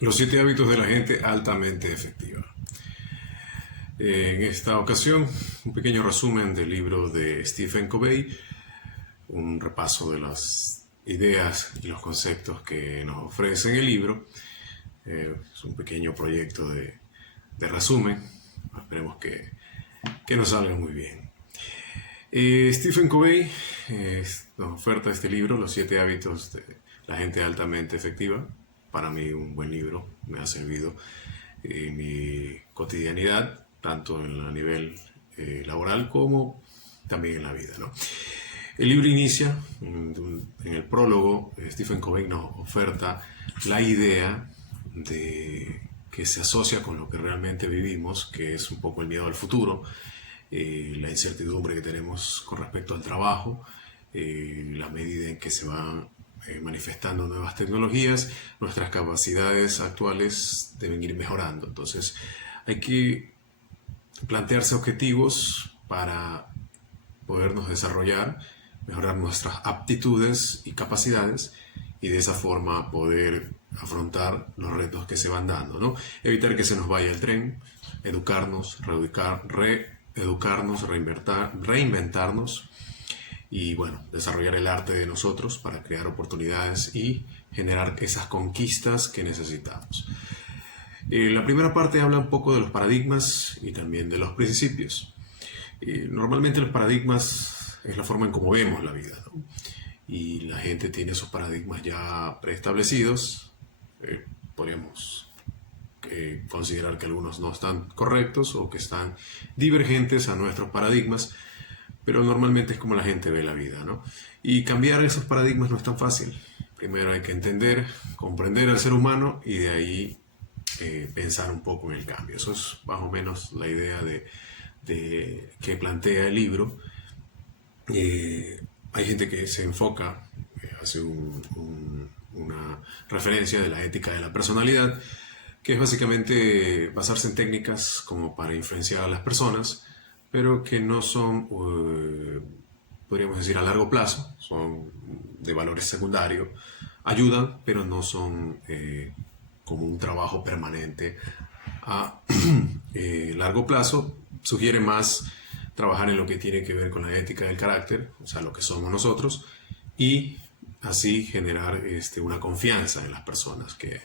Los 7 hábitos de la gente altamente efectiva. En esta ocasión, un pequeño resumen del libro de Stephen Covey, un repaso de las ideas y los conceptos que nos ofrece en el libro. Es un pequeño proyecto de resumen. Esperemos que nos salga muy bien. Stephen Covey nos oferta este libro, Los 7 hábitos de la gente altamente efectiva. Para mí un buen libro, me ha servido en mi cotidianidad, tanto a nivel laboral como también en la vida, ¿no? El libro inicia, en el prólogo, Stephen Covey nos oferta la idea de que se asocia con lo que realmente vivimos, que es un poco el miedo al futuro, la incertidumbre que tenemos con respecto al trabajo, la medida en que se van manifestando nuevas tecnologías, nuestras capacidades actuales deben ir mejorando. Entonces hay que plantearse objetivos para podernos desarrollar, mejorar nuestras aptitudes y capacidades y de esa forma poder afrontar los retos que se van dando, ¿no? Evitar que se nos vaya el tren, educarnos, reeducarnos, reinventarnos y bueno, desarrollar el arte de nosotros para crear oportunidades y generar esas conquistas que necesitamos. La primera parte habla un poco de los paradigmas y también de los principios. Normalmente los paradigmas es la forma en cómo vemos la vida, ¿no? Y la gente tiene esos paradigmas ya preestablecidos. Podríamos considerar que algunos no están correctos o que están divergentes a nuestros paradigmas, pero normalmente es como la gente ve la vida, ¿no? Y cambiar esos paradigmas no es tan fácil. Primero hay que entender, comprender al ser humano y de ahí pensar un poco en el cambio. Eso es más o menos la idea que plantea el libro. Hay gente que se enfoca, hace una referencia de la ética de la personalidad, que es básicamente basarse en técnicas como para influenciar a las personas, pero que no son, podríamos decir, a largo plazo, son de valores secundarios, ayudan, pero no son como un trabajo permanente. A largo plazo sugiere más trabajar en lo que tiene que ver con la ética del carácter, o sea, lo que somos nosotros, y así generar una confianza en las personas que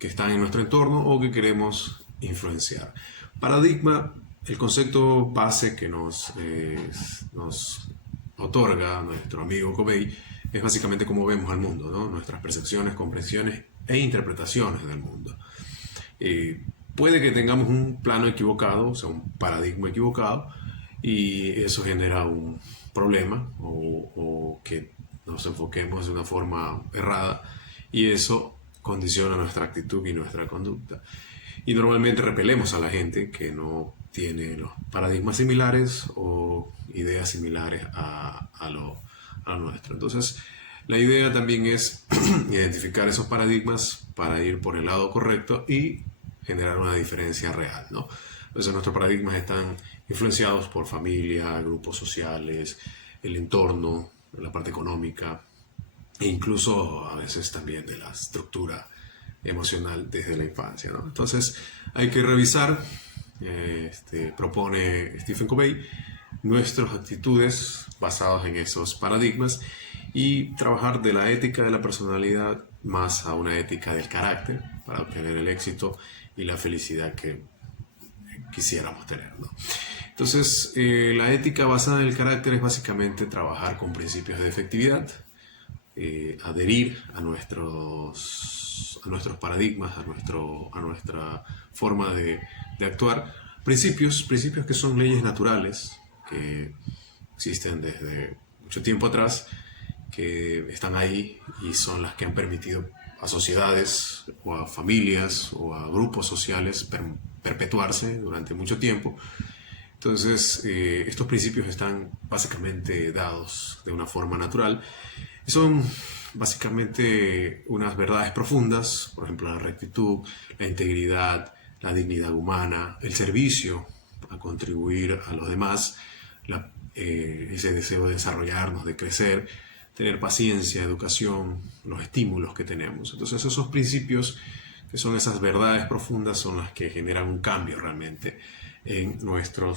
están en nuestro entorno o que queremos influenciar. Paradigma, el concepto base que nos otorga nuestro amigo Covey, es básicamente cómo vemos al mundo, ¿no? Nuestras percepciones, comprensiones e interpretaciones del mundo. Puede que tengamos un plano equivocado, o sea, un paradigma equivocado, y eso genera un problema o que nos enfoquemos de una forma errada, y eso condiciona nuestra actitud y nuestra conducta. Y normalmente repelemos a la gente que no tiene los paradigmas similares o ideas similares a lo nuestro. Entonces, la idea también es identificar esos paradigmas para ir por el lado correcto y generar una diferencia real, ¿no? Entonces, nuestros paradigmas están influenciados por familia, grupos sociales, el entorno, la parte económica e incluso a veces también de la estructura emocional desde la infancia, ¿no? Entonces hay que revisar, propone Stephen Covey, nuestras actitudes basadas en esos paradigmas y trabajar de la ética de la personalidad más a una ética del carácter para obtener el éxito y la felicidad que quisiéramos tener, ¿no? Entonces, la ética basada en el carácter es básicamente trabajar con principios de efectividad, adherir a nuestros paradigmas, a nuestra forma de actuar, principios que son leyes naturales, que existen desde mucho tiempo atrás, que están ahí y son las que han permitido a sociedades o a familias o a grupos sociales perpetuarse durante mucho tiempo. Entonces, estos principios están básicamente dados de una forma natural y son básicamente unas verdades profundas, por ejemplo, la rectitud, la integridad, la dignidad humana, el servicio a contribuir a los demás, ese deseo de desarrollarnos, de crecer, tener paciencia, educación, los estímulos que tenemos. Entonces esos principios, que son esas verdades profundas, son las que generan un cambio realmente en nuestro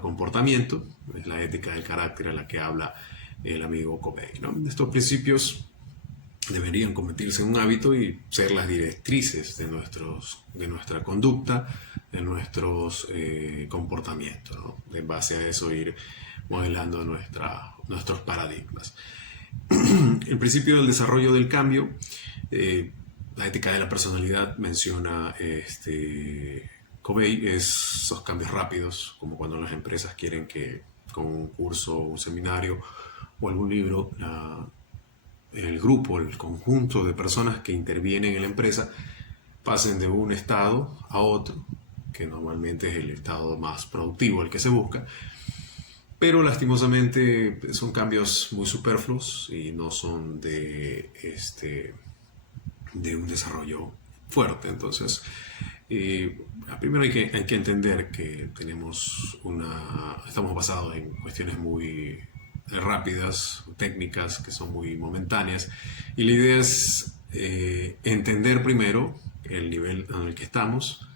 comportamiento. Es la ética del carácter a la que habla el amigo Covey, ¿no? Estos principios deberían convertirse en un hábito y ser las directrices de nuestra conducta, de nuestros comportamientos, ¿no? En base a eso ir modelando nuestros paradigmas. El principio del desarrollo del cambio, la ética de la personalidad menciona Covey, es esos cambios rápidos, como cuando las empresas quieren que con un curso, un seminario o algún libro, el grupo, el conjunto de personas que intervienen en la empresa pasen de un estado a otro, que normalmente es el estado más productivo, el que se busca, pero lastimosamente son cambios muy superfluos y no son de un desarrollo fuerte. Entonces, primero hay que entender que estamos basados en cuestiones muy rápidas, técnicas que son muy momentáneas, y la idea es entender primero el nivel en el que estamos,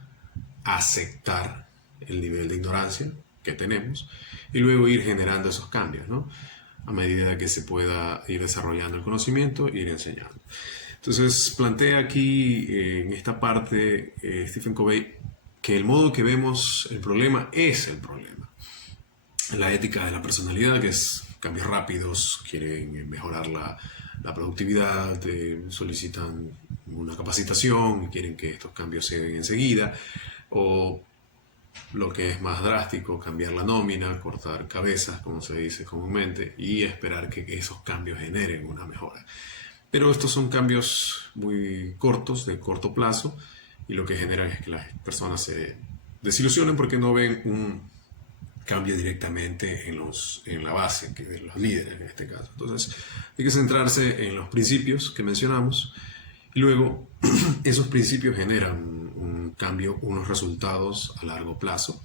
aceptar el nivel de ignorancia que tenemos y luego ir generando esos cambios, ¿no? A medida que se pueda ir desarrollando el conocimiento, ir enseñando. Entonces plantea aquí en esta parte Stephen Covey que el modo que vemos el problema es el problema. La ética de la personalidad, que es cambios rápidos, quieren mejorar la productividad, solicitan una capacitación, quieren que estos cambios se den enseguida, o lo que es más drástico, cambiar la nómina, cortar cabezas, como se dice comúnmente, y esperar que esos cambios generen una mejora. Pero estos son cambios muy cortos, de corto plazo, y lo que generan es que las personas se desilusionen porque no ven un cambio directamente en la base, que de los líderes en este caso. Entonces hay que centrarse en los principios que mencionamos y luego esos principios generan un cambio, unos resultados a largo plazo.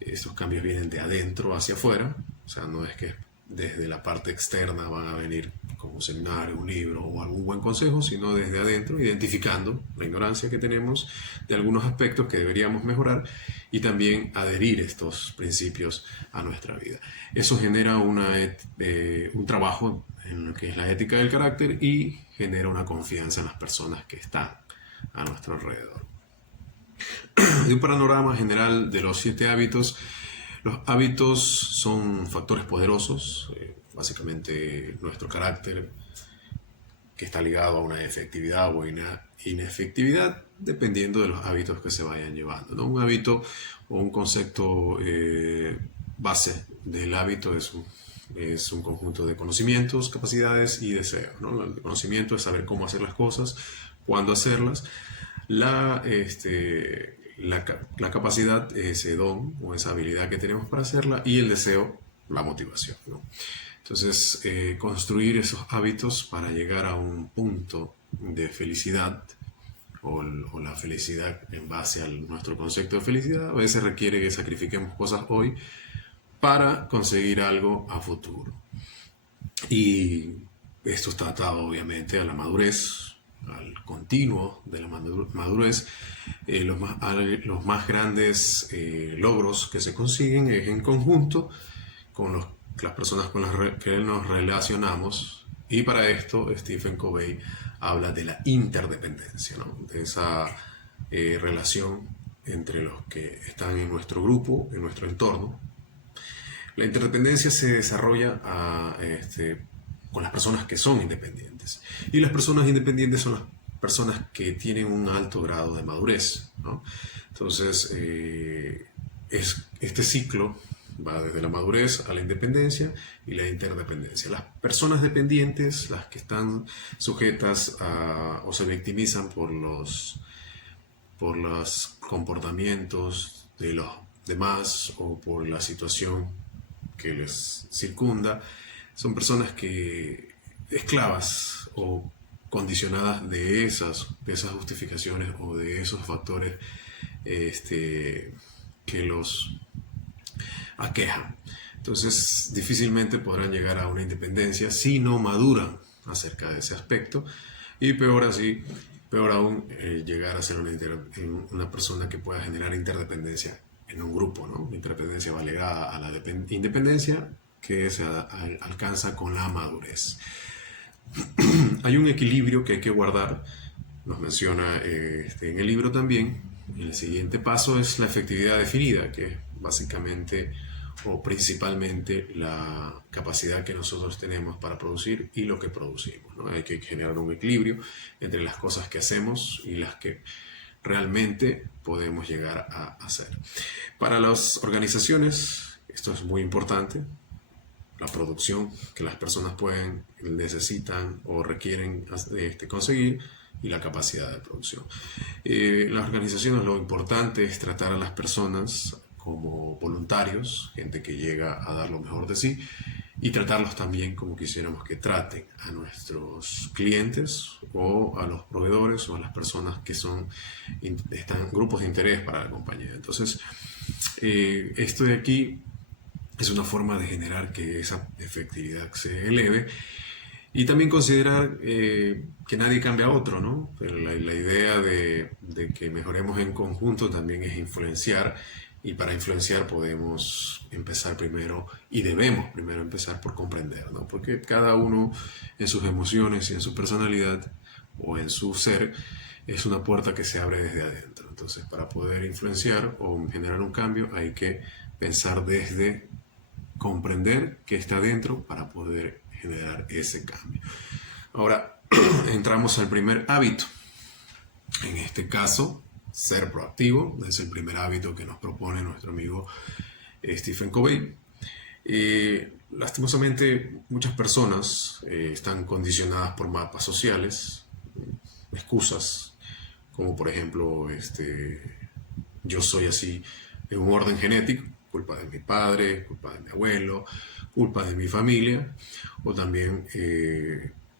Estos cambios vienen de adentro hacia afuera, o sea, no es que desde la parte externa van a venir como un seminario, un libro o algún buen consejo, sino desde adentro, identificando la ignorancia que tenemos de algunos aspectos que deberíamos mejorar y también adherir estos principios a nuestra vida. Eso genera un trabajo en lo que es la ética del carácter y genera una confianza en las personas que están a nuestro alrededor. De un panorama general de los 7 hábitos, los hábitos son factores poderosos, básicamente nuestro carácter, que está ligado a una efectividad o una inefectividad, dependiendo de los hábitos que se vayan llevando, ¿no? Un hábito o un concepto base del hábito es un conjunto de conocimientos, capacidades y deseos, ¿no? El conocimiento es saber cómo hacer las cosas, cuándo hacerlas. La capacidad, ese don o esa habilidad que tenemos para hacerla, y el deseo, la motivación, ¿no? Entonces, construir esos hábitos para llegar a un punto de felicidad o la felicidad en base a nuestro concepto de felicidad, a veces requiere que sacrifiquemos cosas hoy para conseguir algo a futuro. Y esto está atado obviamente a la madurez, al continuo de la madurez. Los más grandes logros que se consiguen es en conjunto con las personas con las que nos relacionamos, y para esto Stephen Covey habla de la interdependencia, ¿no? De esa relación entre los que están en nuestro grupo, en nuestro entorno. La interdependencia se desarrolla con las personas que son independientes. Y las personas independientes son las personas que tienen un alto grado de madurez, ¿no? Entonces, este ciclo va desde la madurez a la independencia y la interdependencia. Las personas dependientes, las que están sujetas o se victimizan por los comportamientos de los demás o por la situación que les circunda, son personas que esclavas o condicionadas de esas justificaciones o de esos factores que los aquejan. Entonces, difícilmente podrán llegar a una independencia si no maduran acerca de ese aspecto. Y peor aún, llegar a ser una persona que pueda generar interdependencia en un grupo, ¿no? Interdependencia va ligada a la independencia que se alcanza con la madurez. Hay un equilibrio que hay que guardar, nos menciona en el libro también. El siguiente paso es la efectividad definida, que es básicamente o principalmente la capacidad que nosotros tenemos para producir y lo que producimos, ¿no? Hay que generar un equilibrio entre las cosas que hacemos y las que realmente podemos llegar a hacer. Para las organizaciones, esto es muy importante, la producción que las personas necesitan o requieren conseguir y la capacidad de producción. Las organizaciones, lo importante es tratar a las personas como voluntarios, gente que llega a dar lo mejor de sí, y tratarlos también como quisiéramos que traten a nuestros clientes o a los proveedores o a las personas que están grupos de interés para la compañía. Entonces, esto de aquí es una forma de generar que esa efectividad se eleve y también considerar que nadie cambia a otro, ¿no? Pero la idea de que mejoremos en conjunto también es influenciar, y para influenciar podemos empezar primero y debemos primero empezar por comprender, ¿no? Porque cada uno en sus emociones y en su personalidad o en su ser es una puerta que se abre desde adentro. Entonces, para poder influenciar o generar un cambio hay que pensar desde comprender qué está dentro para poder generar ese cambio. Ahora, entramos al primer hábito. En este caso, ser proactivo es el primer hábito que nos propone nuestro amigo Stephen Covey. Lastimosamente, muchas personas están condicionadas por mapas sociales, excusas, como por ejemplo, yo soy así en un orden genético, culpa de mi padre, culpa de mi abuelo, culpa de mi familia, o también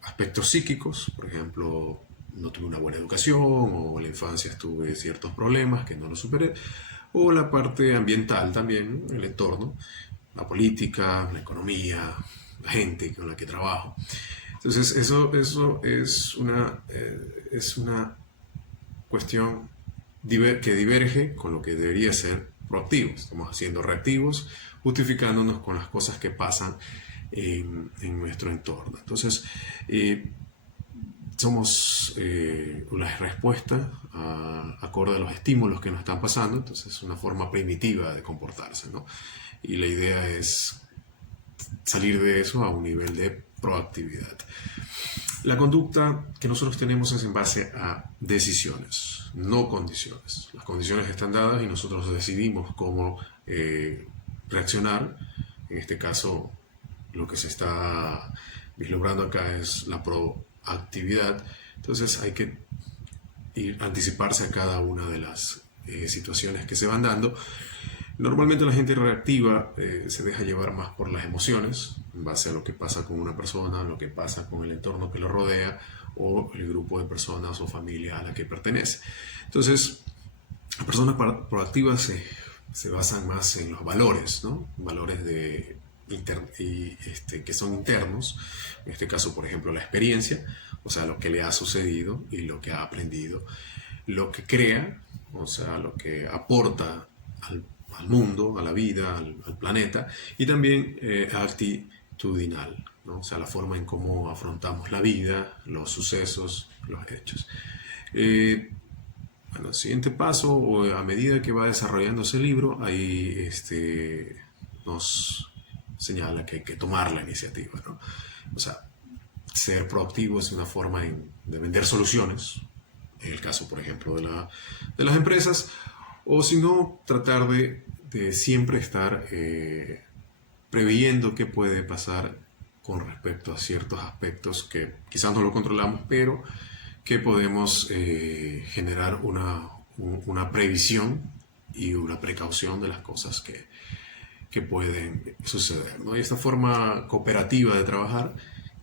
aspectos psíquicos, por ejemplo, no tuve una buena educación, o en la infancia tuve ciertos problemas que no los superé, o la parte ambiental también, el entorno, la política, la economía, la gente con la que trabajo. Entonces, eso es una cuestión que diverge con lo que debería ser proactivo. Estamos siendo reactivos, justificándonos con las cosas que pasan en nuestro entorno. Entonces, somos la respuesta acorde a los estímulos que nos están pasando. Entonces, es una forma primitiva de comportarse, ¿no? Y la idea es salir de eso a un nivel de proactividad. La conducta que nosotros tenemos es en base a decisiones, no condiciones. Las condiciones están dadas y nosotros decidimos cómo reaccionar. En este caso, lo que se está vislumbrando acá es la proactividad. Entonces hay que anticiparse a cada una de las situaciones que se van dando. Normalmente la gente reactiva se deja llevar más por las emociones, en base a lo que pasa con una persona, lo que pasa con el entorno que lo rodea o el grupo de personas o familia a la que pertenece. Entonces, las personas proactivas se basan más en los valores, ¿no? Valores que son internos, en este caso, por ejemplo, la experiencia, o sea, lo que le ha sucedido y lo que ha aprendido, lo que crea, o sea, lo que aporta al mundo, a la vida, al planeta, y también actitudinal, ¿no? O sea, la forma en cómo afrontamos la vida, los sucesos, los hechos. Bueno, el siguiente paso, o a medida que va desarrollándose el libro, ahí nos señala que hay que tomar la iniciativa, ¿no? O sea, ser proactivo es una forma de vender soluciones, en el caso, por ejemplo, de las empresas, o si no, tratar de siempre estar preveyendo qué puede pasar con respecto a ciertos aspectos que quizás no lo controlamos, pero que podemos generar una previsión y una precaución de las cosas que pueden suceder, ¿no? Y esta forma cooperativa de trabajar,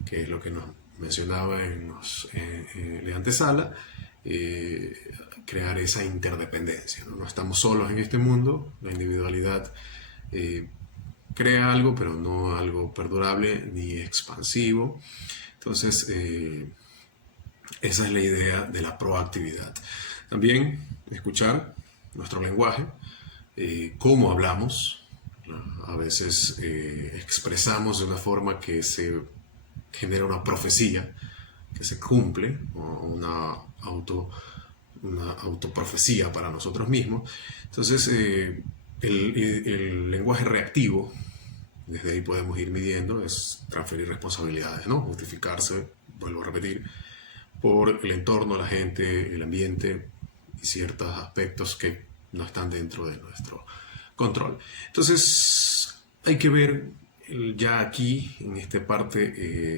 que es lo que nos mencionaba en la antesala, crear esa interdependencia, ¿no? No estamos solos en este mundo, la individualidad crea algo, pero no algo perdurable ni expansivo. Entonces, esa es la idea de la proactividad. También escuchar nuestro lenguaje, cómo hablamos. A veces expresamos de una forma que se genera una profecía, que se cumple, o una autoprofecía para nosotros mismos. Entonces, el lenguaje reactivo, desde ahí podemos ir midiendo, es transferir responsabilidades, ¿no? Justificarse, vuelvo a repetir, por el entorno, la gente, el ambiente y ciertos aspectos que no están dentro de nuestro control. Entonces, hay que ver ya aquí, en esta parte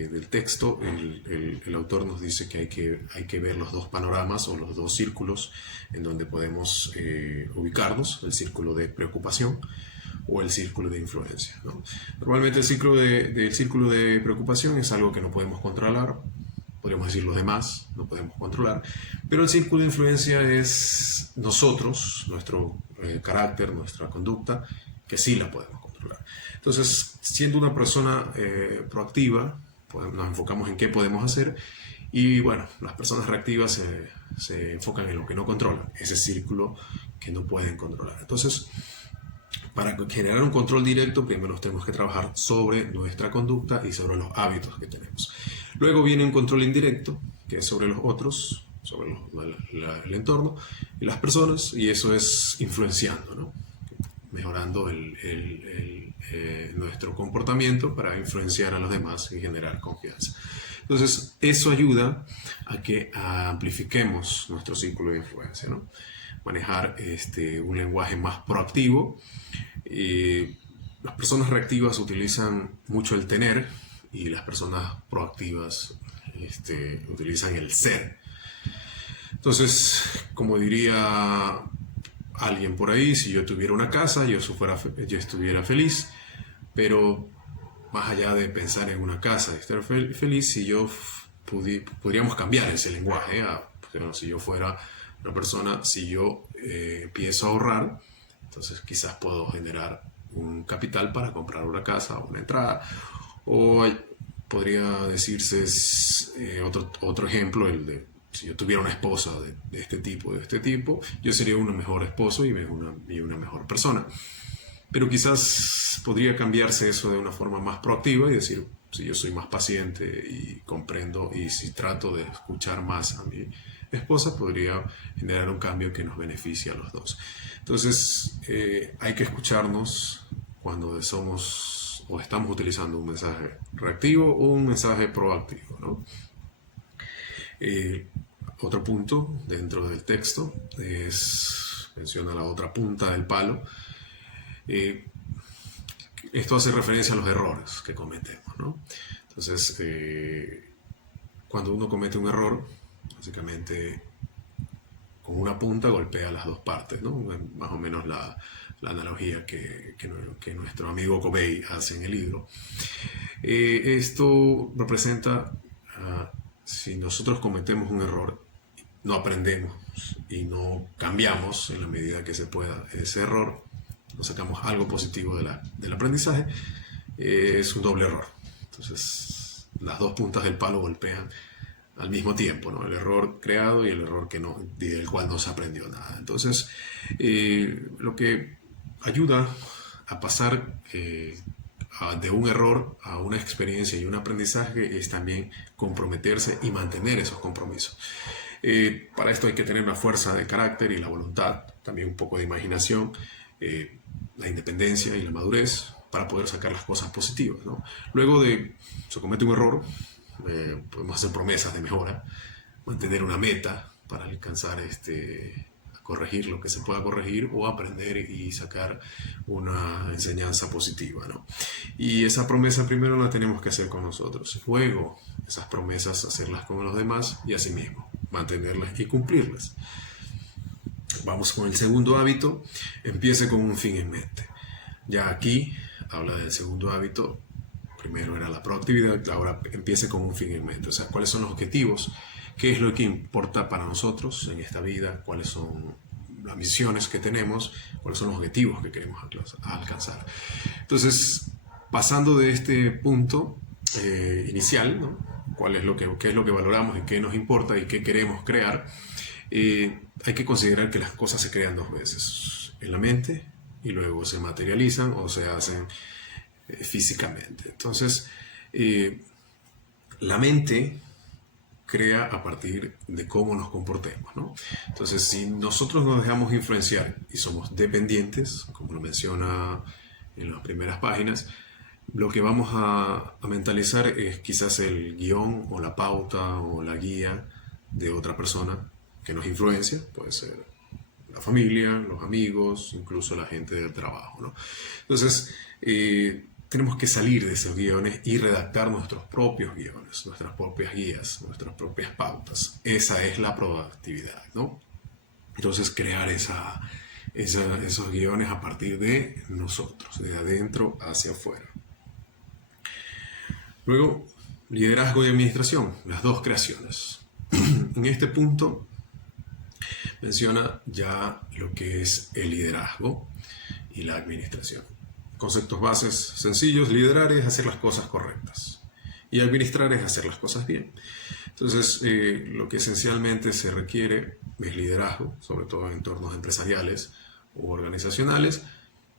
del texto, el autor nos dice que hay que ver los dos panoramas o los dos círculos en donde podemos ubicarnos, el círculo de preocupación o el círculo de influencia, ¿no? Normalmente el círculo de preocupación es algo que no podemos controlar, podríamos decir los demás, no podemos controlar, pero el círculo de influencia es nosotros, nuestro carácter, nuestra conducta, que sí la podemos controlar. Entonces, siendo una persona proactiva, pues nos enfocamos en qué podemos hacer y bueno, las personas reactivas se enfocan en lo que no controlan, ese círculo que no pueden controlar. Entonces, para generar un control directo, primero tenemos que trabajar sobre nuestra conducta y sobre los hábitos que tenemos. Luego viene un control indirecto, que es sobre los otros, sobre el entorno y las personas, y eso es influenciando, ¿no? Mejorando nuestro comportamiento para influenciar a los demás y generar confianza. Entonces, eso ayuda a que amplifiquemos nuestro círculo de influencia, ¿no? Manejar un lenguaje más proactivo. Las personas reactivas utilizan mucho el tener y las personas proactivas utilizan el ser. Entonces, como diría alguien por ahí, si yo tuviera una casa, yo estuviera feliz, pero más allá de pensar en una casa y estar feliz, si yo podríamos cambiar ese lenguaje, si yo fuera una persona, si yo empiezo a ahorrar, entonces quizás puedo generar un capital para comprar una casa o una entrada. O podría decirse otro ejemplo, el de si yo tuviera una esposa de este tipo, yo sería un mejor esposo y una mejor persona. Pero quizás podría cambiarse eso de una forma más proactiva y decir, si yo soy más paciente y comprendo y si trato de escuchar más a mi esposa, podría generar un cambio que nos beneficie a los dos. Entonces, hay que escucharnos cuando somos o estamos utilizando un mensaje reactivo o un mensaje proactivo, ¿no? Otro punto dentro del texto menciona la otra punta del palo. Esto hace referencia a los errores que cometemos, ¿no? Entonces, cuando uno comete un error, básicamente con una punta golpea las dos partes, ¿no? Más o menos la analogía que nuestro amigo Covey hace en el libro. Esto representa, si nosotros cometemos un error, no aprendemos y no cambiamos en la medida que se pueda ese error, no sacamos algo positivo del aprendizaje, es un doble error. Entonces, las dos puntas del palo golpean al mismo tiempo, ¿no? El error creado y el error del cual no se aprendió nada. Entonces, lo que ayuda a pasar de un error a una experiencia y un aprendizaje es también comprometerse y mantener esos compromisos. Para esto hay que tener una fuerza de carácter y la voluntad, también un poco de imaginación, la independencia y la madurez para poder sacar las cosas positivas, ¿no? Luego se comete un error, podemos hacer promesas de mejora, mantener una meta para alcanzar a corregir lo que se pueda corregir o aprender y sacar una enseñanza positiva, ¿no? Y esa promesa primero la tenemos que hacer con nosotros, luego esas promesas hacerlas con los demás y así mismo mantenerlas y cumplirlas. Vamos con el segundo hábito, empiece con un fin en mente. Ya aquí habla del segundo hábito, primero era la proactividad, ahora empiece con un fin en mente. O sea, ¿cuáles son los objetivos? ¿Qué es lo que importa para nosotros en esta vida? ¿Cuáles son las misiones que tenemos, cuáles son los objetivos que queremos alcanzar. Entonces, pasando de este punto inicial, ¿no? ¿Qué es lo que valoramos y qué nos importa y qué queremos crear? Hay que considerar que las cosas se crean dos veces, en la mente, y luego se materializan o se hacen físicamente. Entonces, la mente crea a partir de cómo nos comportemos, ¿no? Entonces, si nosotros nos dejamos influenciar y somos dependientes, como lo menciona en las primeras páginas, lo que vamos a mentalizar es quizás el guión o la pauta o la guía de otra persona que nos influencia, puede ser la familia, los amigos, incluso la gente del trabajo, ¿no? Entonces, tenemos que salir de esos guiones y redactar nuestros propios guiones, nuestras propias guías, nuestras propias pautas. Esa es la proactividad, ¿no? Entonces, crear esos guiones a partir de nosotros, de adentro hacia afuera. Luego, liderazgo y administración, las dos creaciones. En este punto menciona ya lo que es el liderazgo y la administración. Conceptos bases sencillos: liderar es hacer las cosas correctas y administrar es hacer las cosas bien. Entonces, lo que esencialmente se requiere es liderazgo, sobre todo en entornos empresariales u organizacionales,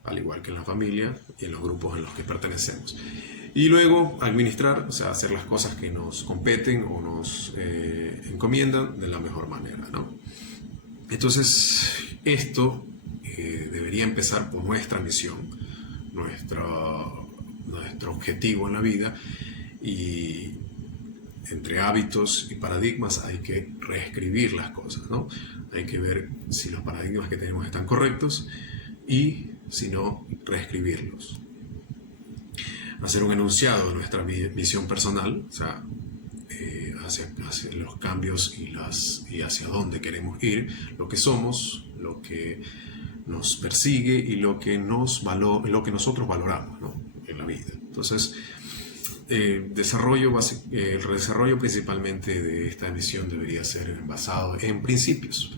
al igual que en la familia y en los grupos en los que pertenecemos. Y luego administrar, o sea, hacer las cosas que nos competen o nos encomiendan de la mejor manera, ¿no? Entonces, esto debería empezar por nuestra misión, nuestro objetivo en la vida, y entre hábitos y paradigmas hay que reescribir las cosas, ¿no? Hay que ver si los paradigmas que tenemos están correctos y, si no, reescribirlos. Hacer un enunciado de nuestra visión personal, o sea, hacia los cambios y hacia dónde queremos ir, lo que somos, lo que nos persigue y lo que nosotros valoramos, ¿no?, en la vida. Entonces, el desarrollo principalmente de esta misión debería ser basado en principios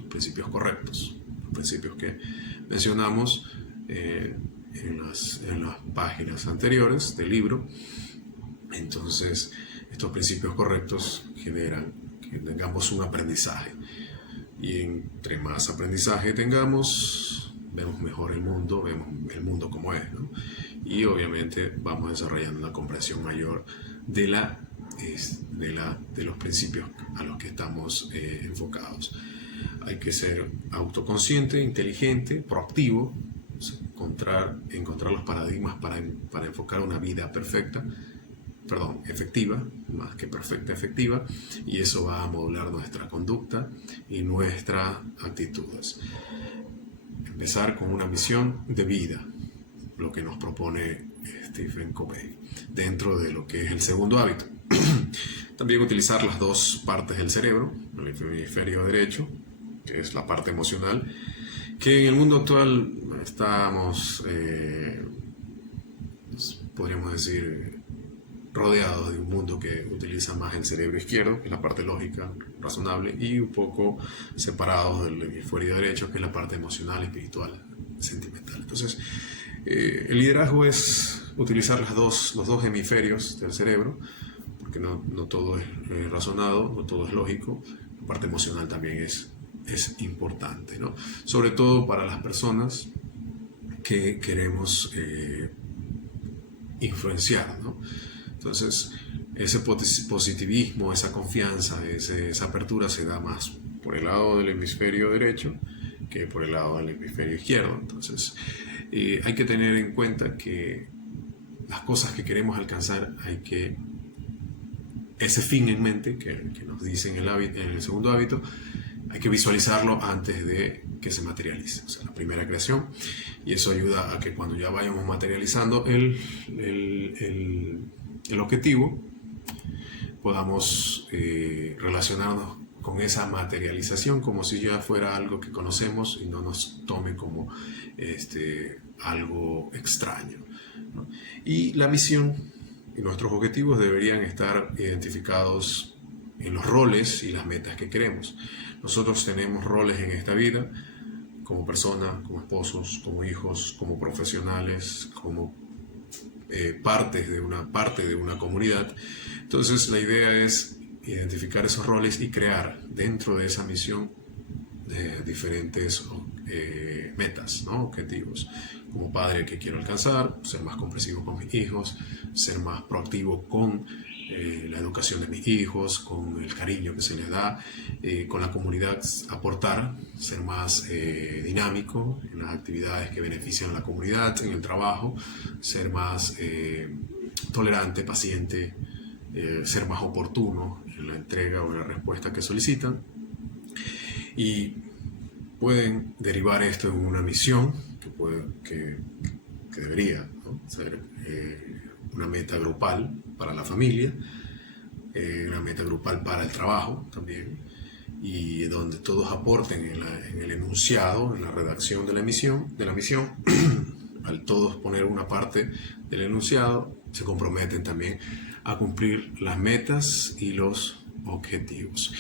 correctos, los principios que mencionamos en las páginas anteriores del libro. Entonces, estos principios correctos generan que tengamos un aprendizaje, y entre más aprendizaje tengamos, vemos mejor el mundo, vemos el mundo como es, ¿no? Y obviamente vamos desarrollando una comprensión mayor de los principios a los que estamos enfocados. Hay que ser autoconsciente, inteligente, proactivo, encontrar los paradigmas para enfocar una vida efectiva, más que perfecta, efectiva, y eso va a modular nuestra conducta y nuestras actitudes. Empezar con una misión de vida, lo que nos propone Stephen Covey, dentro de lo que es el segundo hábito. También utilizar las dos partes del cerebro, el hemisferio derecho, que es la parte emocional, que en el mundo actual estamos, podríamos decir, rodeados de un mundo que utiliza más el cerebro izquierdo, que es la parte lógica, razonable, y un poco separados del hemisferio derecho, que es la parte emocional, espiritual, sentimental. Entonces, el liderazgo es utilizar los dos hemisferios del cerebro, porque no todo es razonado, no todo es lógico. La parte emocional también es importante, ¿no? Sobre todo para las personas que queremos influenciar, ¿no? Entonces, ese positivismo, esa confianza, esa apertura se da más por el lado del hemisferio derecho que por el lado del hemisferio izquierdo. Entonces, hay que tener en cuenta que las cosas que queremos alcanzar, ese fin en mente que nos dice en el segundo hábito, hay que visualizarlo antes de que se materialice, o sea, la primera creación, y eso ayuda a que cuando ya vayamos materializando el objetivo, podamos relacionarnos con esa materialización como si ya fuera algo que conocemos y no nos tome como algo extraño, ¿no? Y la misión y nuestros objetivos deberían estar identificados en los roles y las metas que queremos. Nosotros tenemos roles en esta vida como persona, como esposos, como hijos, como profesionales, como parte de una comunidad. Entonces la idea es identificar esos roles y crear dentro de esa misión diferentes metas, ¿no? Objetivos. Como padre, que quiero alcanzar, ser más comprensivo con mis hijos, ser más proactivo con la educación de mis hijos, con el cariño que se les da, con la comunidad aportar, ser más dinámico en las actividades que benefician a la comunidad, en el trabajo, ser más tolerante, paciente, ser más oportuno en la entrega o en la respuesta que solicitan. Y pueden derivar esto en una misión que debería, ¿no?, ser una meta grupal para la familia, una meta grupal para el trabajo también, y donde todos aporten en el enunciado, en la redacción de la misión. Al todos poner una parte del enunciado, se comprometen también a cumplir las metas y los objetivos.